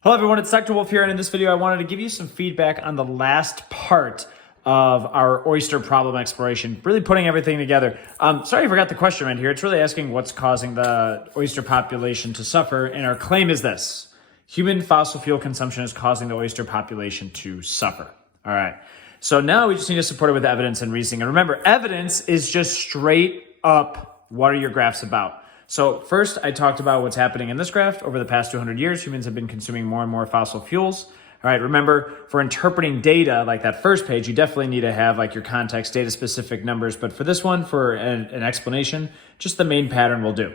Hello everyone, it's Dr. Wolfe here, and in this video I wanted to give you some feedback on the last part of our oyster problem exploration, really putting everything together. Sorry I forgot the question right here. It's really asking what's causing the oyster population to suffer, and our claim is this: human fossil fuel consumption is causing the oyster population to suffer. All right, so now we just need to support it with evidence and reasoning. And remember, evidence is just straight up, what are your graphs about? So first, I talked about what's happening in this graph. Over the past 200 years, humans have been consuming more and more fossil fuels. All right, remember, for interpreting data like that first page, you definitely need to have like your context, data-specific numbers. But for this one, for an explanation, just the main pattern will do.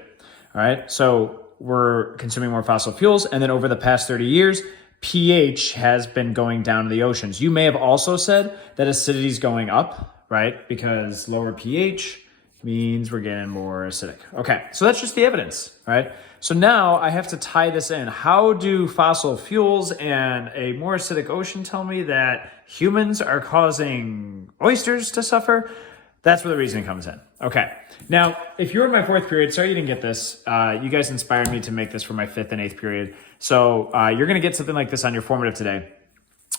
All right, so we're consuming more fossil fuels. And then over the past 30 years, pH has been going down in the oceans. You may have also said that acidity is going up, right? Because lower pH means we're getting more acidic. Okay, so that's just the evidence, right? So now I have to tie this in. How do fossil fuels and a more acidic ocean tell me that humans are causing oysters to suffer? That's where the reasoning comes in. Okay, now if you're in my fourth period, sorry you didn't get this. You guys inspired me to make this for my fifth and eighth period. So you're gonna get something like this on your formative today.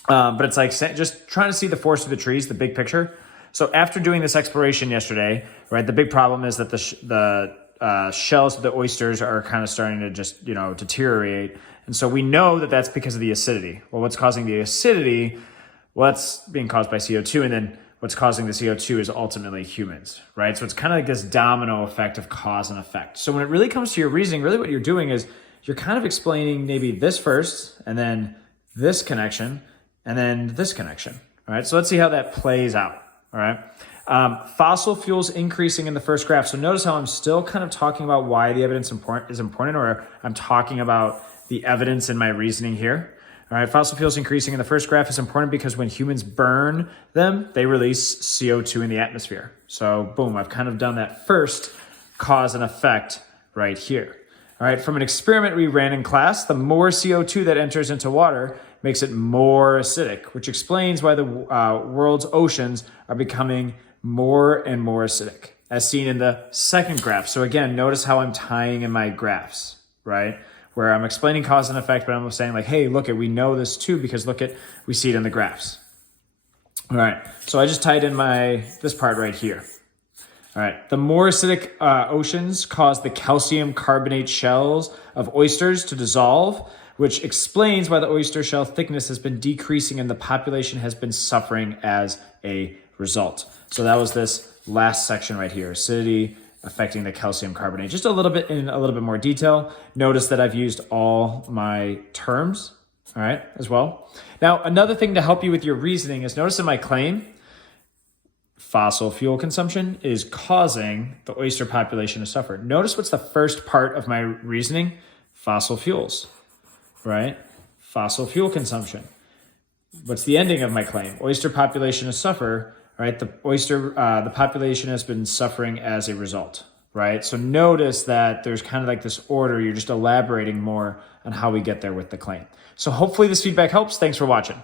But it's like just trying to see the forest of the trees, the big picture. So after doing this exploration yesterday, right, the big problem is that the shells of the oysters are kind of starting to just, deteriorate. And so we know that that's because of the acidity. Well, what's causing the acidity? Well, that's being caused by CO2. And then what's causing the CO2 is ultimately humans, right? So it's kind of like this domino effect of cause and effect. So when it really comes to your reasoning, really what you're doing is you're kind of explaining maybe this first, and then this connection, and then this connection, all right? So let's see how that plays out. All right. Fossil fuels increasing in the first graph. So notice how I'm still kind of talking about why the evidence is important, or I'm talking about the evidence in my reasoning here. All right. Fossil fuels increasing in the first graph is important because when humans burn them, they release CO2 in the atmosphere. So boom, I've kind of done that first cause and effect right here. All right. From an experiment we ran in class, the more CO2 that enters into water makes it more acidic, which explains why the world's oceans are becoming more and more acidic, as seen in the second graph. So again, notice how I'm tying in my graphs, right? Where I'm explaining cause and effect, but I'm saying like, hey, look at, we know this too, because look at, we see it in the graphs. All right, so I just tied in this part right here. All right, the more acidic oceans cause the calcium carbonate shells of oysters to dissolve, which explains why the oyster shell thickness has been decreasing and the population has been suffering as a result. So that was this last section right here, acidity affecting the calcium carbonate. Just a little bit in a little bit more detail. Notice that I've used all my terms, all right, as well. Now, another thing to help you with your reasoning is notice in my claim, fossil fuel consumption is causing the oyster population to suffer. Notice what's the first part of my reasoning? Fossil fuels. Right? Fossil fuel consumption. What's the ending of my claim? Oyster population to suffer, right? The population has been suffering as a result, right? So notice that there's kind of like this order. You're just elaborating more on how we get there with the claim. So hopefully this feedback helps. Thanks for watching.